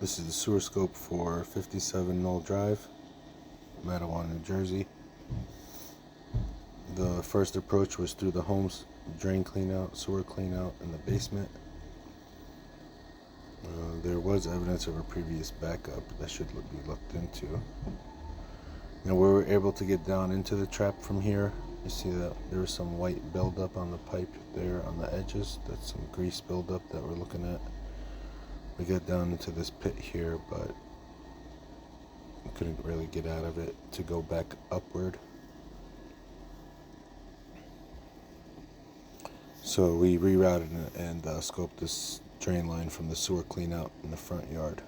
This is the sewer scope for 57 Knoll Drive, Matawan, New Jersey. The first approach was through the home's drain cleanout, sewer cleanout in the basement. There was evidence of a previous backup that should be looked into. And we were able to get down into the trap from here. You see that there was some white buildup on the pipe there on the edges. That's some grease buildup that we're looking at. We got down into this pit here, but we couldn't really get out of it to go back upward. So we rerouted and scoped this drain line from the sewer cleanout in the front yard.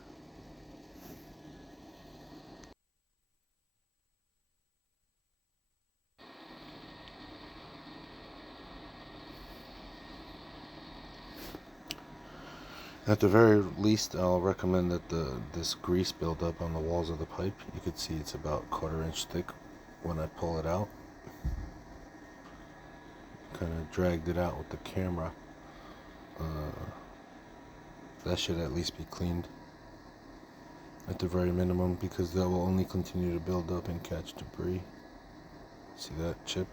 At the very least, I'll recommend that this grease buildup on the walls of the pipe, you can see it's about a 1/4 inch thick when I pull it out. Kind of dragged it out with the camera. That should at least be cleaned at the very minimum, because that will only continue to build up and catch debris. See that chip?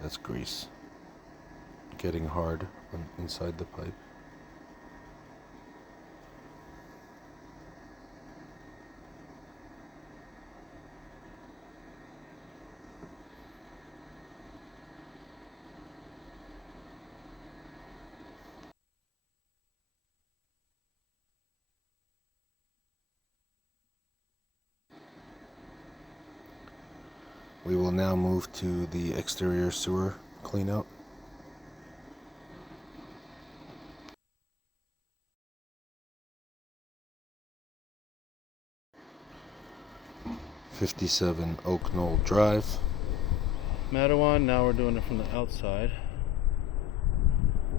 That's grease getting hard inside the pipe. We will now move to the exterior sewer cleanout. '57 Oak Knoll Drive, Matawan. Now we're doing it from the outside.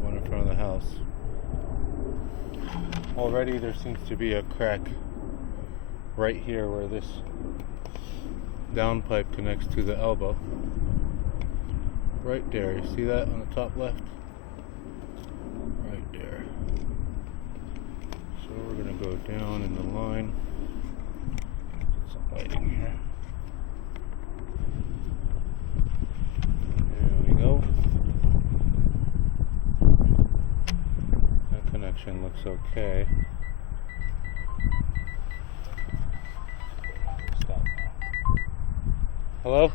One in front of the house. Already there seems to be a crack right here where this down pipe connects to the elbow. Right there. You see that on the top left? Right there. So we're going to go down in the line. Get some lighting here. There we go. That connection looks okay. Stop now. Hello?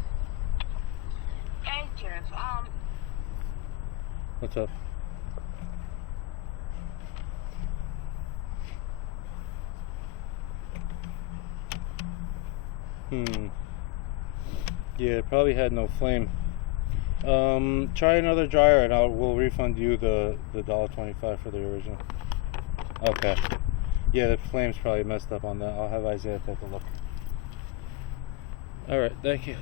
Hey, Sheriff. What's up? Yeah, it probably had no flame. Try another dryer and we'll refund you the $1.25 for the original. Okay. Yeah, the flame's probably messed up on that. I'll have Isaiah take a look. Alright, thank you.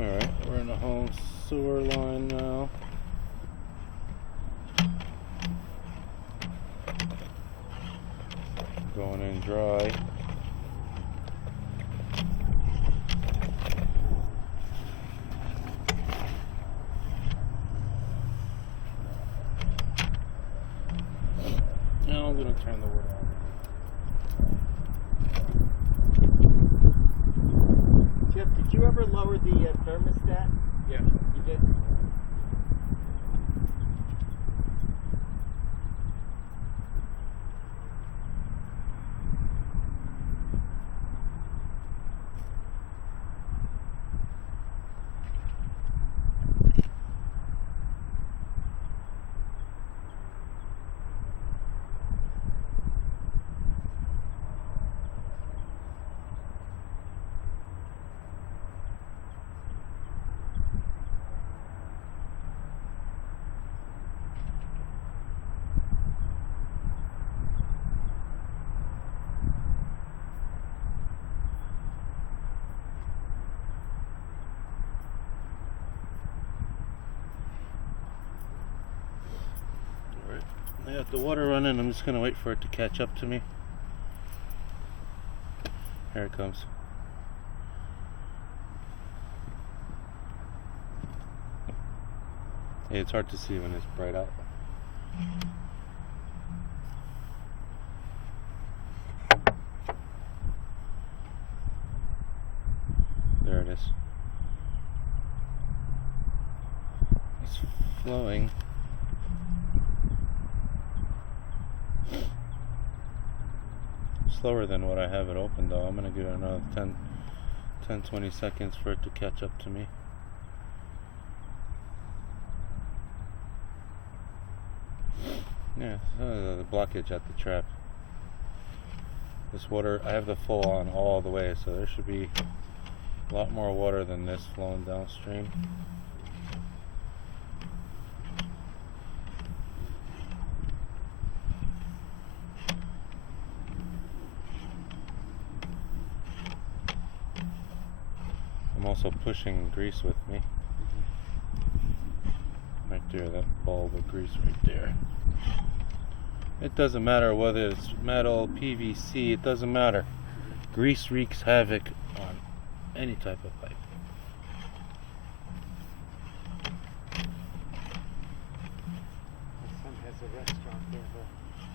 Alright, we're in the home sewer line now. Going in dry. Now I'm going to turn the water on. Jeff, did you ever lower the thermostat? Yeah. You did? I got the water running. I'm just going to wait for it to catch up to me. Here it comes. Yeah, it's hard to see when it's bright out. There it is. It's flowing. Slower than what I have it open though. I'm gonna give it another 10-20 seconds for it to catch up to me. Yeah, the blockage at the trap. This water, I have the full on all the way, so there should be a lot more water than this flowing downstream. I'm also pushing grease with me. Right there, that bulb of grease right there. It doesn't matter whether it's metal, PVC, it doesn't matter. Grease wreaks havoc on any type of pipe. My son has a restaurant there.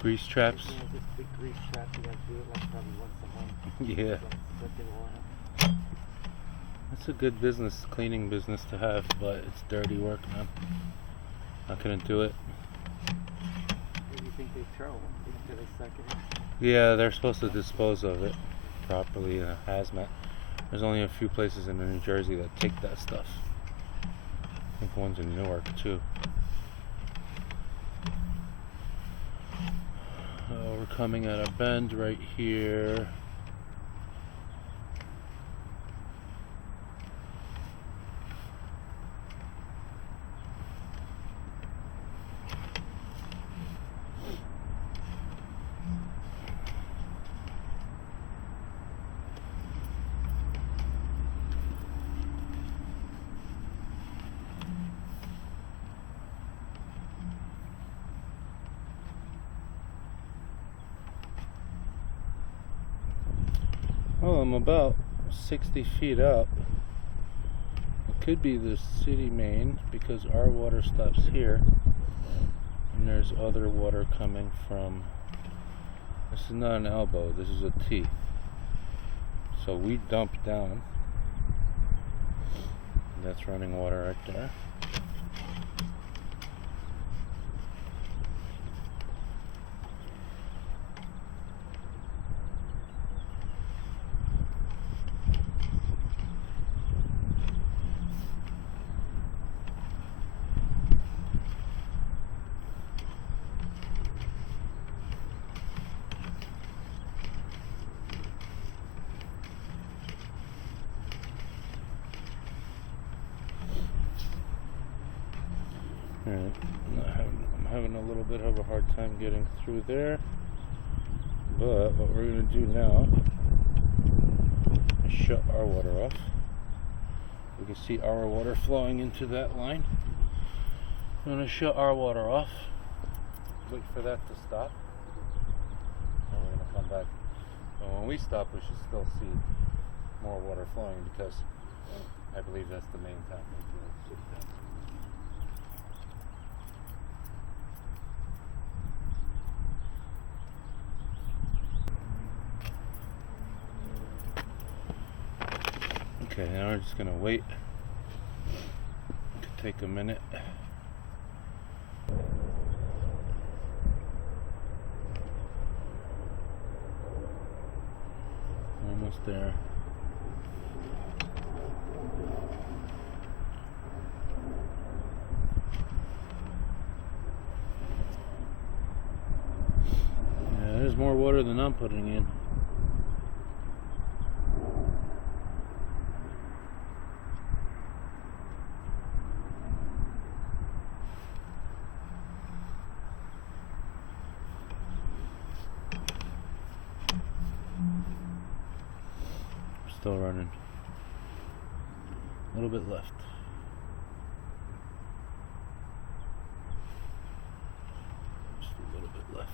Grease traps? He has this big grease trap. You gotta do it like probably once a month. Yeah. Set the oil. It's a good business, cleaning business to have, but it's dirty work, man. I couldn't do it. What do you think they throw until they suck it in? Yeah, they're supposed to dispose of it properly in a hazmat. There's only a few places in New Jersey that take that stuff. I think one's in Newark too. We're coming at a bend right here. Well, I'm about 60 feet up. It could be the city main because our water stops here. And there's other water coming from, this is not an elbow, this is a T. So we dump down. That's running water right there. Alright, I'm having a little bit of a hard time getting through there, but what we're going to do now is shut our water off. We can see our water flowing into that line. I'm going to shut our water off, wait for that to stop, and we're going to come back. And when we stop, we should still see more water flowing because I believe that's the main tap. Okay, now we're just gonna wait. It could take a minute. Almost there. Yeah, there's more water than I'm putting in. Still running. A little bit left. Just a little bit left.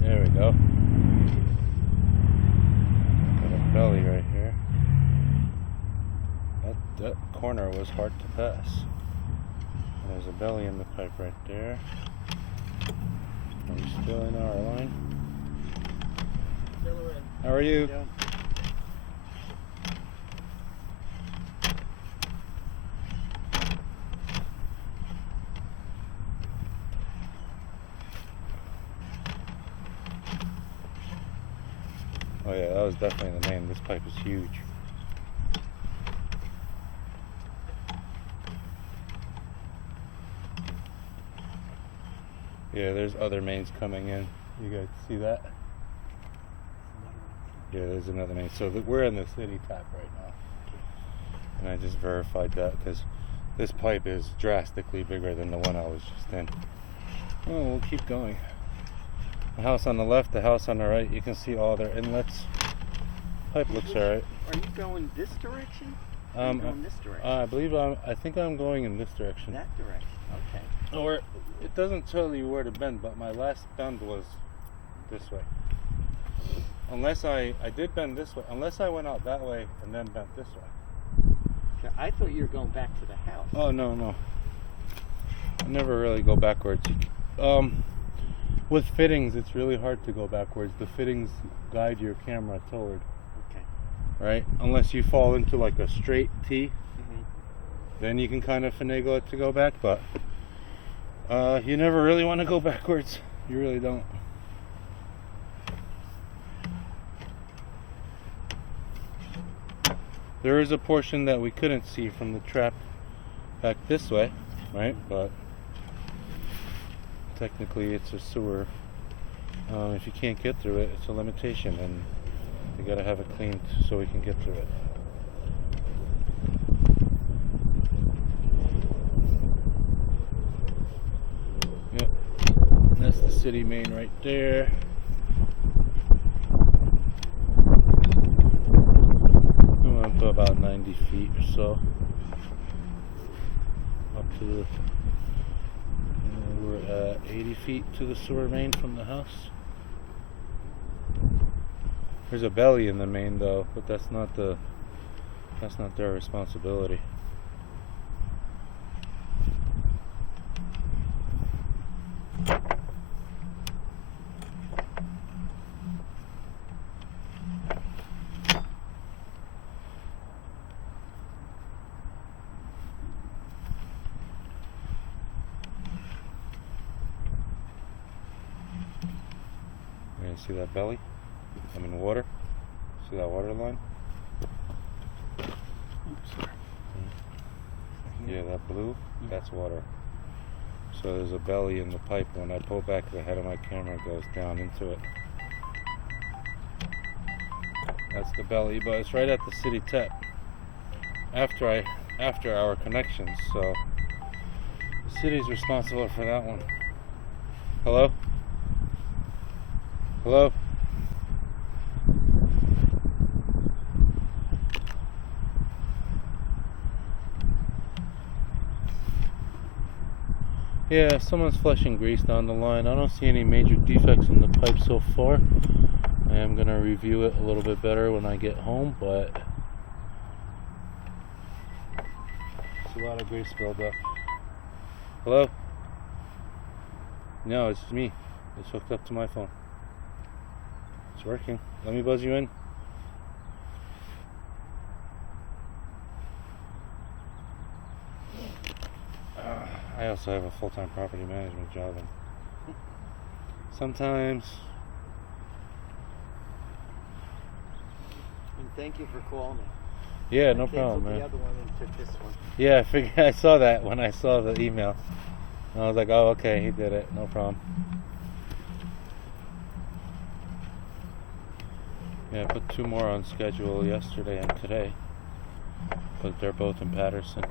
There we go. Got a belly right here. That corner was hard to pass. And there's a belly in the pipe right there. Are we still in our line? Still in. How are you? Yeah. Oh yeah, that was definitely the main. This pipe is huge. Yeah, there's other mains coming in. You guys see that? Yeah, there's another main. So we're in the city tap right now. And I just verified that because this pipe is drastically bigger than the one I was just in. Oh, we'll keep going. The house on the left, the house on the right, you can see all their inlets. Pipe looks alright. Are you going this direction? Or are you going this direction? I think I'm going in this direction. That direction. Okay. Or it doesn't tell you where to bend, but my last bend was this way. Unless I did bend this way. Unless I went out that way and then bent this way. Okay, I thought you were going back to the house. Oh no. I never really go backwards. With fittings, it's really hard to go backwards. The fittings guide your camera forward. Okay. Right? Unless you fall into like a straight T, Mm-hmm. then you can kind of finagle it to go back, but you never really want to go backwards. You really don't. There is a portion that we couldn't see from the trap back this way, right? But technically it's a sewer. If you can't get through it, it's a limitation, and you gotta have it cleaned so we can get through it. Yep, that's the city main right there. We went up to about 90 feet or so. Up to the, we're at 80 feet to the sewer main from the house. There's a belly in the main though, but that's not their responsibility. You see that belly? I mean water. See that water line? Oops, sorry. Yeah, that blue, that's water. So there's a belly in the pipe. When I pull back the head of my camera, it goes down into it. That's the belly, but it's right at the city tap. After our connections, so the city's responsible for that one. Hello? Hello? Yeah, someone's flushing grease down the line. I don't see any major defects in the pipe so far. I am going to review it a little bit better when I get home, but it's a lot of grease buildup. Hello? No, it's me. It's hooked up to my phone. It's working. Let me buzz you in. I also have a full-time property management job, and sometimes. And thank you for calling me. Yeah, no I problem, canceled man. the other one and took this one. Yeah, I figured. I saw that when I saw the email. And I was like, oh, okay, he did it. No problem. Yeah, I put 2 more on schedule yesterday and today, but they're both in Patterson.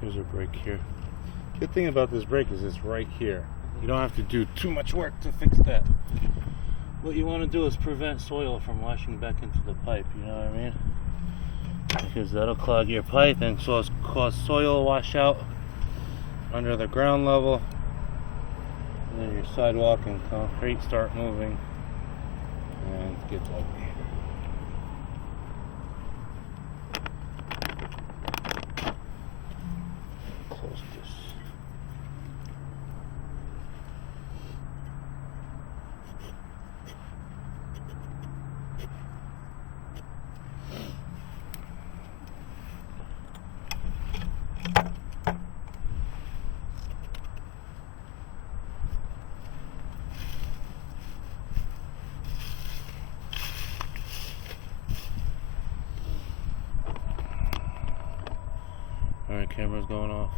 Here's a break here. Good thing about this break is it's right here. You don't have to do too much work to fix that. What you want to do is prevent soil from washing back into the pipe, you know what I mean? Because that'll clog your pipe and cause soil washout under the ground level. And then your sidewalk and concrete start moving and it gets ugly. Close this. Alright, camera's going off.